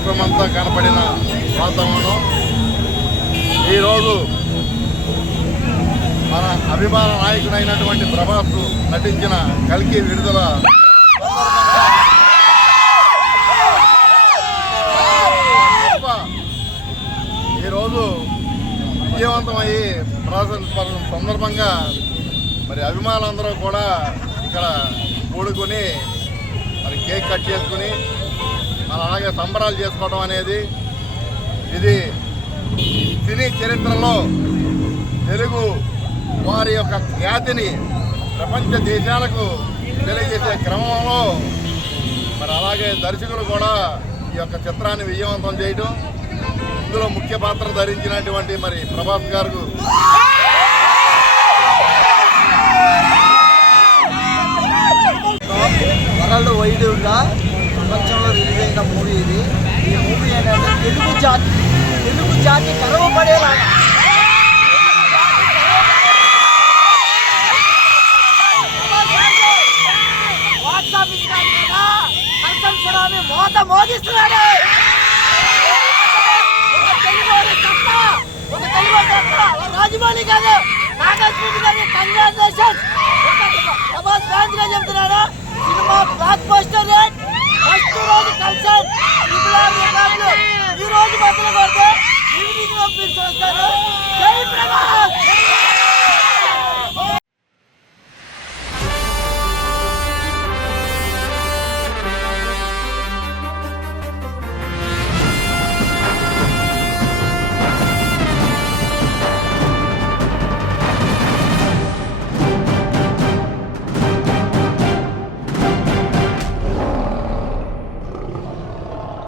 రాష్ట్రమంతా కనపడిన వాతావరణం. ఈరోజు మన అభిమాన నాయకుడైనటువంటి ప్రభాస్ నటించిన కల్కి విడుదల ఈరోజు విజయవంతమయ్యి ప్రారంభ సందర్భంగా మరి అభిమానులందరూ కూడా ఇక్కడ కూడుకుని మరి కేక్ కట్ చేసుకుని మరి అలాగే సంబరాలు చేసుకోవడం అనేది ఇది సినీ చరిత్రలో తెలుగు వారి యొక్క ఖ్యాతిని ప్రపంచ దేశాలకు తెలియజేసే క్రమంలో మరి అలాగే దర్శకులు కూడా ఈ యొక్క చిత్రాన్ని విజయవంతం చేయడం, ఇందులో ముఖ్య పాత్ర ధరించినటువంటి మరి ప్రభాస్ గారు వరల్డ్ వైడ్గా ప్రపంచంలో రిలీజ్ అయిన మూవీ ఇది. ఈ మూవీ ఏంటంటే తెలుగు జాతి గర్వపడేలా మోత మోగిస్తున్నాడు. ఒక తెలుగు రాజమౌళి కాదు, నాగార్జున గారి కంగ్రాచులేషన్స్. ప్రభాస్ ఫ్యాన్స్ గా చెప్తున్నాడు, cinema block buster rate first రోజు కల్చర్ ఈ రోజు మధ్యలో కొడితే వస్తారు. జై ప్రభాస్.